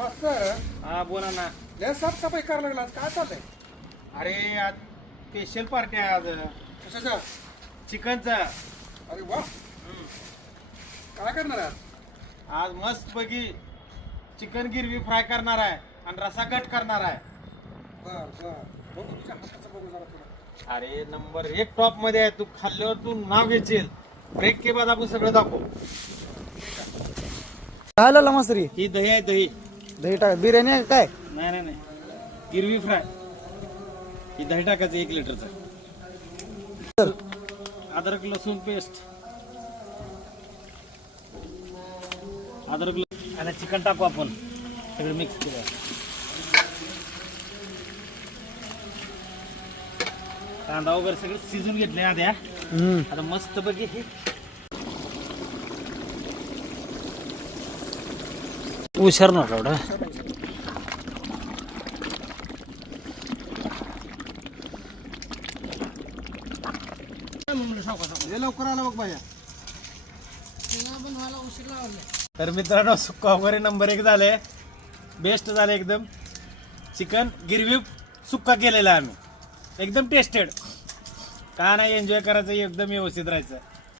मास्तर हा बोला ना. लय साफसफाई करायला लागला आज. काय चाललंय? अरे आज स्पेशल पार्टी आहे आज कशाच्या? चिकनचा. अरे वा, काय करणार आहे आज? आज मस्त पैकी चिकन गिरवी फ्राय करणार आहे आणि रसा कट करणार आहे. बर बर, बघू तुझ्या हाताचं बघू जरा थोडं. अरे नंबर 1 टॉप मध्ये आहे. तू खाल्ल्यावर तू नाव घेशील. ब्रेक के बाद आपण सगळं दाखवू. काय लावला मास्तरी? ही दही आहे दही. दही टाक. बिर्याणी आहे काय? नाही नाही नाही, गिरवी फ्राय. ही दही टाकायचं 1 लिटरचं. अद्रक लसूण पेस्ट. अद्रक आणि चिकन टाकू आपण सगळं मिक्स केलं. कांदा वगैरे सगळं शिजून घेतले आद्या. आता मस्त पैकी हे हुशार नका एवढा. लय लवकर आला बघ बाया. तर मित्रांनो सुक्का वगैरे नंबर 1 झाले. बेस्ट झाले एकदम. चिकन गिरवी सुक्का केलेला आहे आम्ही. एकदम टेस्टेड. का नाही, एन्जॉय करायचं, एकदम व्यवस्थित राहायचं.